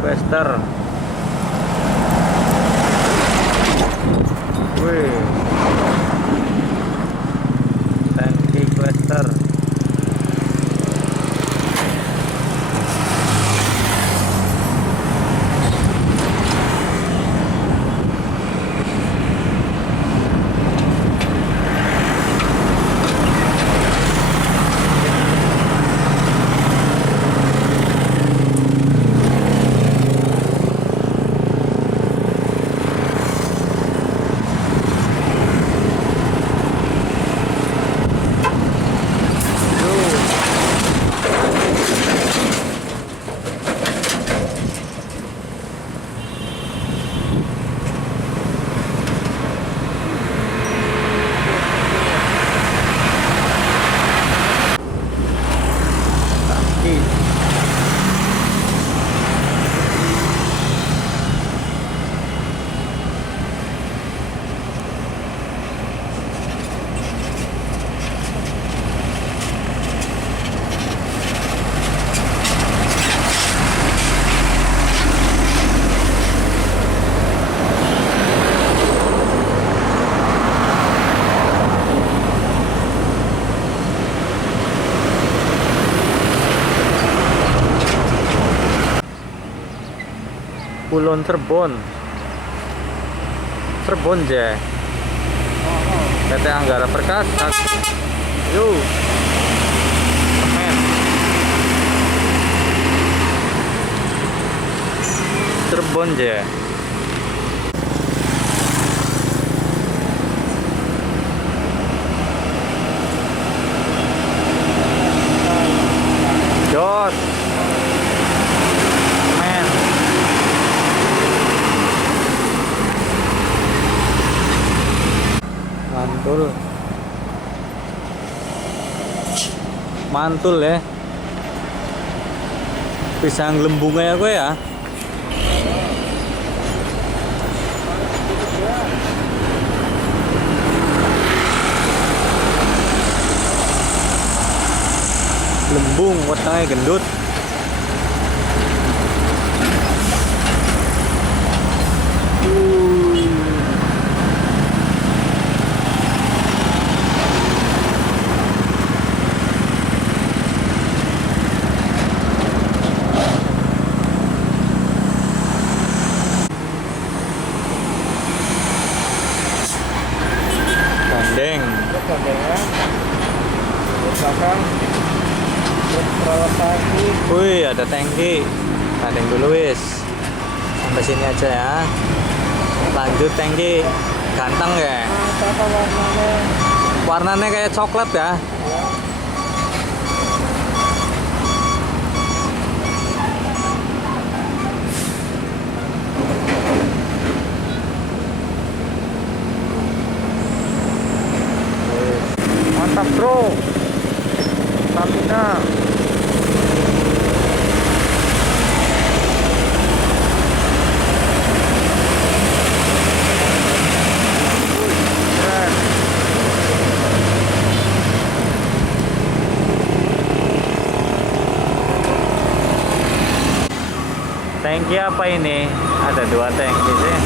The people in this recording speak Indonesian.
Quester. Wih, tangki Quester. Kulon Cirebon je PT Anggara Perkasa. Yo men, Cirebon je. Jos men, mantul ya, pisang lembungnya gue ya. Lembung, wetenge gendut. Gandeng. Belakang truk perawat tangki. Wih, ada tangki. Gandeng dulu wis. Sampai sini aja ya. Lanjut tangki. Ganteng ya. Apa warnanya? Warnanya kayak coklat ya. Mantap bro, stamina. Keren. Tangki apa ini? Ada dua tangki sih.